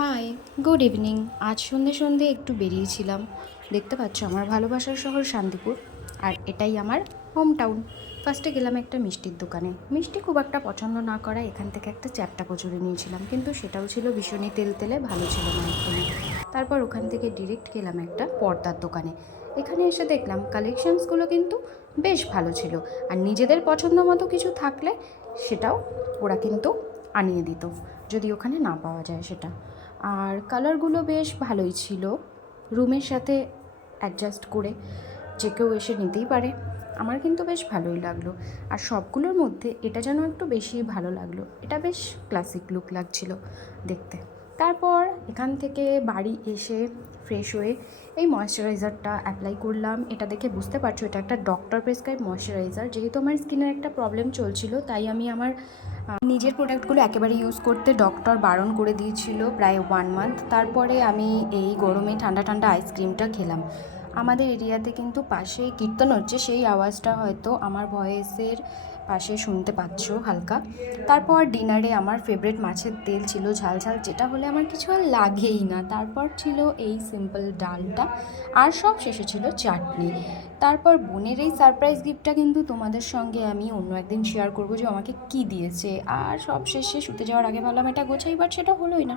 High, good evening. আজ সন্ধে সন্ধে একটু বেরিয়েছিলাম। দেখতে পাচ্ছ আমার ভালোবাসার শহর শান্তিপুর, আর এটাই আমার হোম টাউন। ফার্স্টে গেলাম একটা মিষ্টির দোকানে। মিষ্টি খুব একটা পছন্দ না করায় এখান থেকে একটা চ্যাপ্টা কচুরি নিয়েছিলাম, কিন্তু সেটাও ছিল ভীষণই তেলে ভালো ছিল না একদমই। তারপর ওখান থেকে ডিরেক্ট গেলাম একটা পর্দার দোকানে। এখানে এসে দেখলাম কালেকশনসগুলো কিন্তু বেশ ভালো ছিল, আর নিজেদের পছন্দ মতো কিছু থাকলে সেটাও ওরা কিন্তু আনিয়ে দিত, যদি ওখানে না পাওয়া যায় সেটা। আর কালারগুলো বেশ ভালোই ছিল, রুমের সাথে অ্যাডজাস্ট করে যে কেউ এসে নিতেই পারে। আমার কিন্তু বেশ ভালোই লাগলো। আর সবগুলোর মধ্যে এটা যেন একটু বেশি ভালো লাগলো, এটা বেশ ক্লাসিক লুক লাগছিল দেখতে। তারপর এখান থেকে বাড়ি এসে ফ্রেশ হয়ে এই ময়শ্চারাইজারটা অ্যাপ্লাই করলাম। এটা দেখে বুঝতে পারছো এটা একটা ডক্টর প্রেসক্রাইব ময়শ্চারাইজার। যেহেতু আমার স্কিনের একটা প্রবলেম চলছিল, তাই আমি আমার নিজের প্রোডাক্টগুলো একেবারে ইউজ করতে ডক্টর বারণ করে দিয়েছিল প্রায় 1 মান্থ। তারপরে আমি এই গরমে ঠান্ডা ঠান্ডা আইসক্রিমটা খেলাম। আমাদের এরিয়াতে কিন্তু পাশে কীর্তন হচ্ছে, সেই আওয়াজটা হয়তো আমার ভয়েসের পাশে শুনতে পাচ্ছ হালকা। তারপর ডিনারে আমার ফেভারিট মাছের তেল ছিল ঝাল ঝাল, যেটা হলে আমার কিছু আর লাগেই না। তারপর ছিল এই সিম্পল ডালটা, আর সব শেষে ছিল চাটনি। তারপর বোনের এই সারপ্রাইজ গিফটটা কিন্তু তোমাদের সঙ্গে আমি অন্য একদিন শেয়ার করবো যে আমাকে কী দিয়েছে। আর সব শেষে শুতে যাওয়ার আগে ভাবলাম এটা গোছাই, বাট সেটা হলোই না।